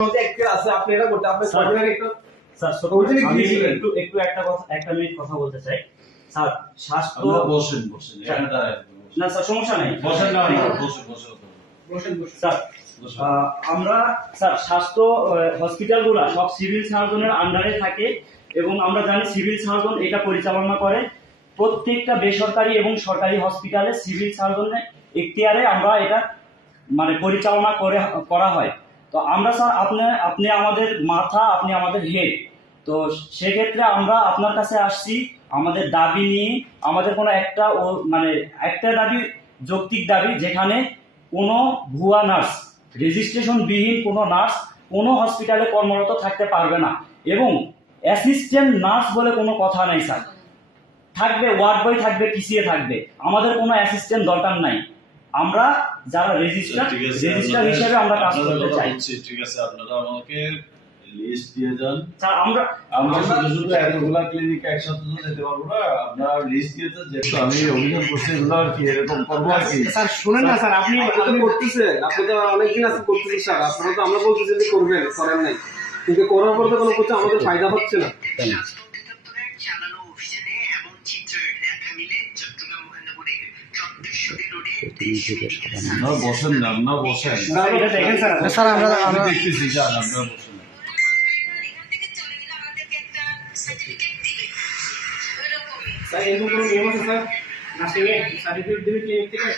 আপনি এটা করতে আপনি স্যার আমি একটু একটা মিনিট কথা বলতে চাই স্যার। স্বাস্থ্য বসেন এখানে দাঁড়ায় না স্যার, সমস্যা নাই, বসেন না বসেন স্যার। আমরা স্যার স্বাস্থ্য হসপিটালগুলো সব সিভিল সার্জনের আন্ডারে থাকে এবং আমরা জানি সিভিল সার্জন এটা পরিচালনা করে। প্রত্যেকটা বেসরকারি এবং সরকারি হসপিটালে সিভিল সার্জনের এখতিয়ারে আমরা এটা মানে পরিচালনা করা হয়। তো আমরা স্যার আপনি আমাদের মাথা, আপনি আমাদের হেড। তো সেক্ষেত্রে আমরা আপনার কাছে আসছি আমাদের দাবি নিয়ে। আমাদের কোনো একটা দাবি যৌক্তিক দাবি, যেখানে কোনো ভুয়া নার্স, রেজিস্ট্রেশনবিহীন কোনো নার্স কোনো হসপিটালে কর্মরত থাকতে পারবে না এবং অ্যাসিস্ট্যান্ট নার্স বলে কোনো কথা নাই স্যার। থাকবে ওয়ার্ড বয়, থাকবে টিসিএ থাকবে, আমাদের কোনো অ্যাসিস্ট্যান্ট দরকার নাই। আমরা যারা রেজিস্টার হিসেবে আমরা কাজ করতে চাই। ঠিক আছে, আপনারা আমাকে লিস্ট দিয়ে দেন। স্যার আমরা শুধু এতগুলা ক্লিনিক একসাথে তো যেতে পারবো না, আপনারা লিস্ট দিয়ে দেন। যেহেতু আমি অভিযোগ করছি এগুলো আর কি এরকম করবো আর কি। স্যার শুনেন না স্যার, আপনি করতেছেন, আপনি তো অনেকদিন আছে করতেছেন স্যার। আপনারা তো আমরা বলতেছি যে করবেন, করেন নাই, কিন্তু করার পর তো কোনো কিছু আমাদের ফায়দা হচ্ছে না। বসেন না, আপনারা বসেন স্যার আমরা দেখতেছি যান, আপনারা বসেন। স্যার এরকম কোনো নিয়ম আছে স্যার? নার্সিং এ সার্টিফিকেট দিবে ক্লিনিক থেকে?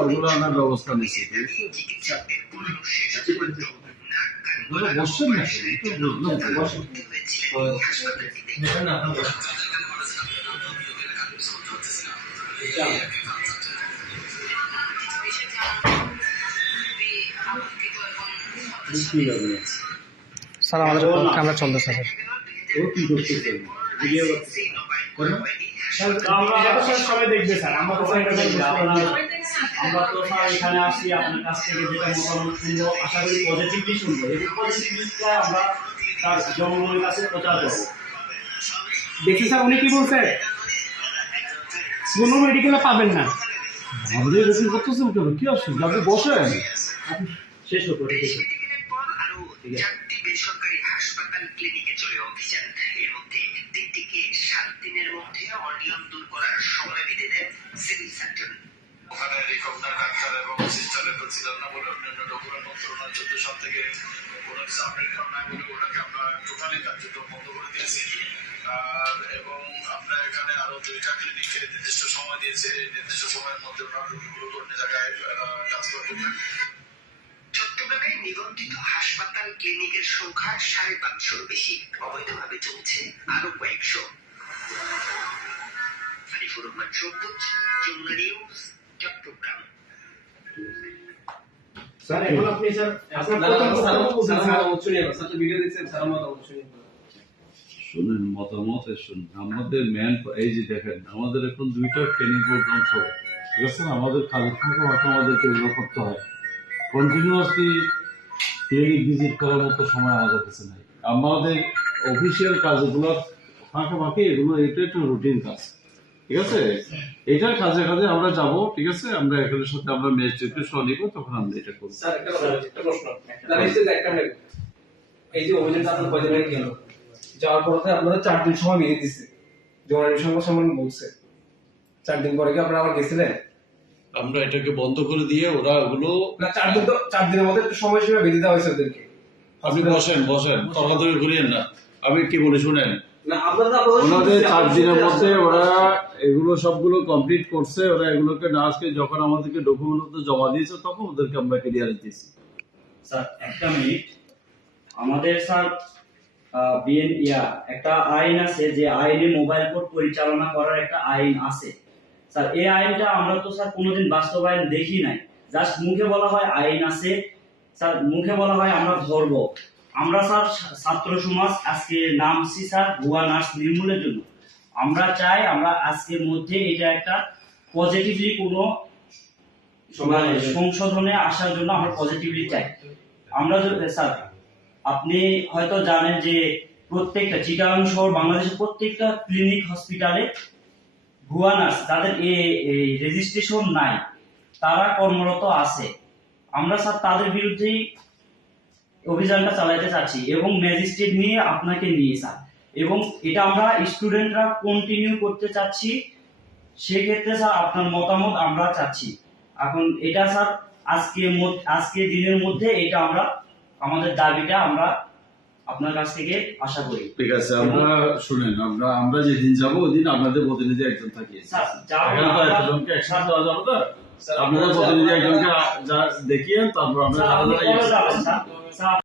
ওগুলো আনার ব্যবস্থা নিচ্ছি। বসছেন না স্যার আমাদের ক্যামেরা চলতেছে স্যার। কি করতেছেন? ভিডিও সবাই দেখবে স্যার। আমরা তো স্যার এখানে আসি আপনার কাছ থেকে যেটা মতামত শুনবো, আশা করি পজিটিভলি শুনবো এবং পজিটিভলিটা আমরা তার জনগণের কাছে প্রচার করবো। দেখছি স্যার উনি কি বলছে, কোনো মেডিকেলে পাবেন না। আমাদের এরকম করতেছেন কেন? কি অসুবিধা? আপনি বসেন, শেষ হতো। চারটি বেসরকারি হাসপাতাল ক্লিনিকে চলে অভিযান। এর মধ্যে 3টিকে 7 দিনের মধ্যে অনিয়ম দূর করার সময় বেঁধে দেন সিভিল সার্জন। ওখানে রিকগনার ডাক্তার এবং সিস্টারের তো ছিলেন না বলে অন্যান্য ডকুমেন্ট পত্র 14 সাল থেকে কোনো কিছু আপডেট করা না বলে ওটাকে আমরা টোটালি কার্যক্রম বন্ধ করে দিয়েছি। এবং আমরা এখানে আরো 2টা ক্লিনিককে নির্দিষ্ট সময় দিয়েছি, নির্দিষ্ট সময়ের মধ্যে ওনারা রোগীগুলো অন্য জায়গায় ট্রান্সফার করবেন। চট্টগ্রামে নিবন্ধিত হাসপাতাল ক্লিনিকের সংখ্যা 550-র বেশি, অবৈধভাবে চলছে আরো কয়েকশো। আরিফুর রহমান সবুজ, যমুনা নিউজ, চট্টগ্রাম। স্যার এখন আপনি স্যার শুনেন মতামত শুনুন। আমাদের এই যে দেখেন, আমাদের এখন 2টা ট্রেনিং প্রোগ্রাম চলে, ঠিক আছে? আমাদের কাজের ফাঁকে আমাদেরকে এগুলো করতে হয়। কন্টিনিউয়াসলি ক্লিনিক ভিজিট করার মতো সময় আমাদের কাছে নাই। আমাদের অফিসিয়াল কাজগুলো ফাঁকে এগুলো এটা একটা রুটিন কাজ, ঠিক আছে? এটার কাজে আমরা যাব, ঠিক আছে? আমরা এখানের সাথে আমরা ম্যাজিস্ট্রেটকে সহ নিব, তখন আমরা এটা করব। স্যার একটা প্রশ্ন, এই যে অভিযানটা আপনার কয়দিন আগে গেল, যাওয়ার পরে আপনাদের 4 দিন সময় বেঁধে দিচ্ছে, জরুরি সংবাদ সম্মেলন বলছে। 4 দিন পরে কি আপনারা আবার গেছিলেন? আমরা এটাকে বন্ধ করে দিয়ে ওরা ওগুলো না, 4 দিনের মধ্যে একটু সময়সীমা বেঁধে দেওয়া হয়েছে ওদেরকে। আপনি বসেন তর্কাতর্কি করিয়েন না। আমি কি বলি শুনেন, না আপনারা ওনাদের 4 দিনের মধ্যে ওরা এগুলো সবগুলো কমপ্লিট করছে। ওরা এগুলোকে নার্সকে যখন আমাদেরকে ডকুমেন্ট জমা দিয়েছে তখন ওদেরকে আমরা ক্লিয়ারেন্স দিয়েছি। স্যার একটা মিনিট, আমাদের স্যার একটা আইন আছে, যে আইনে মোবাইল কোর্ট পরিচালনা করার একটা আইন আছে স্যার। এই আইনটা আমরা তো স্যার কোনোদিন বাস্তবায়ন দেখি নাই। জাস্ট মুখে বলা হয় আইন আছে স্যার, মুখে বলা হয় আমরা ধরবো। আমরা স্যার ছাত্র সমাজ আজকে নামছি স্যার ভুয়া নার্স নির্মূলের জন্য। আমরা চাই আমরা আজকের মধ্যে এটা একটা পজিটিভলি কোনো সংশোধনে আসার জন্য আমরা পজিটিভলি চাই। আমরা স্যার আপনি হয়তো জানেন যে প্রত্যেকটা চিটাগাং শহর বাংলাদেশের প্রত্যেকটা ক্লিনিক হসপিটালে ভুয়া নার্স, যাদের এই রেজিস্ট্রেশন নাই, তারা কর্মরত আছে। আমরা স্যার তাদের বিরুদ্ধেই অভিযানটা চালাতে চাচ্ছি এবং ম্যাজিস্ট্রেট নিয়ে আপনাকে নিয়ে স্যার, এবং এটা আমরা স্টুডেন্টরা কন্টিনিউ করতে চাচ্ছি। সেক্ষেত্রে স্যার আপনার মতামত আমরা চাচ্ছি। এখন এটা স্যার আজকে দিনের মধ্যে এটা আমরা আমাদের দাবিটা আমরা আপনার কাছ থেকে আশা করি। ঠিক আছে, আমরা শুনেন, আমরা যেদিন যাবো ওই দিন আপনাদের প্রতিনিধি একজন থাকিয়ে স্যার এখানে তো একজনকে একসাথে দেওয়া যাবে না, আপনাদের প্রতিনিধি একজনকে দেখিয়ে তারপর আমরা স্যার